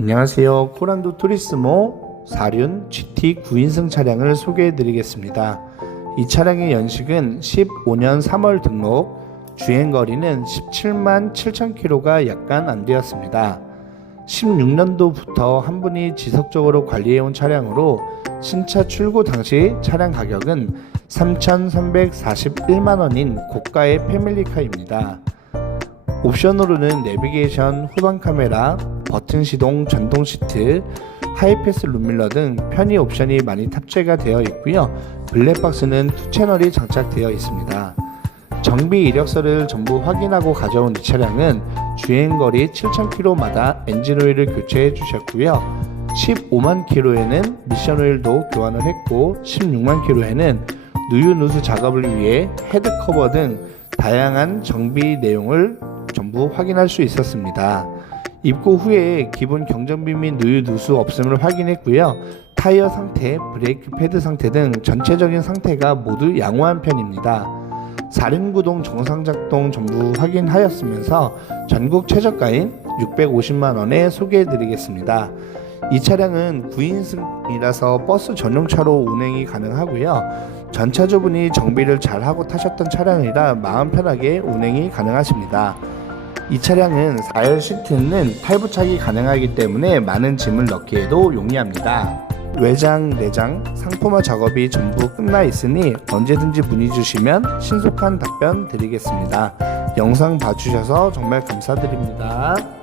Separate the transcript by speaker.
Speaker 1: 안녕하세요. 코란도 투리스모 4륜 GT 9인승 차량을 소개해 드리겠습니다. 이 차량의 연식은 15년 3월 등록, 주행거리는 17만 7천 킬로가 약간 안 되었습니다. 16년도부터 한 분이 지속적으로 관리해온 차량으로 신차 출고 당시 차량 가격은 3,341만 원인 고가의 패밀리카입니다. 옵션으로는 내비게이션, 후방 카메라, 버튼 시동, 전동 시트, 하이패스 룸밀러 등 편의 옵션이 많이 탑재가 되어 있고요. 블랙박스는 투 채널이 장착되어 있습니다. 정비 이력서를 전부 확인하고 가져온 이 차량은 주행거리 7,000km마다 엔진오일을 교체해 주셨고요. 15만 km에는 미션 오일도 교환을 했고 16만 km에는 누유 누수 작업을 위해 헤드 커버 등 다양한 정비 내용을 전부 확인할 수 있었습니다. 입고 후에 기본 경정비 및 누유 누수 없음을 확인했고요. 타이어 상태, 브레이크 패드 상태 등 전체적인 상태가 모두 양호한 편입니다. 사륜구동 정상 작동 전부 확인하였으면서 전국 최저가인 650만 원에 소개해 드리겠습니다. 이 차량은 9인승이라서 버스 전용차로 운행이 가능하고요. 전차주분이 정비를 잘 하고 타셨던 차량이라 마음 편하게 운행이 가능하십니다. 이 차량은 4열 시트는 탈부착이 가능하기 때문에 많은 짐을 넣기에도 용이합니다. 외장, 내장, 상품화 작업이 전부 끝나 있으니 언제든지 문의 주시면 신속한 답변 드리겠습니다. 영상 봐주셔서 정말 감사드립니다.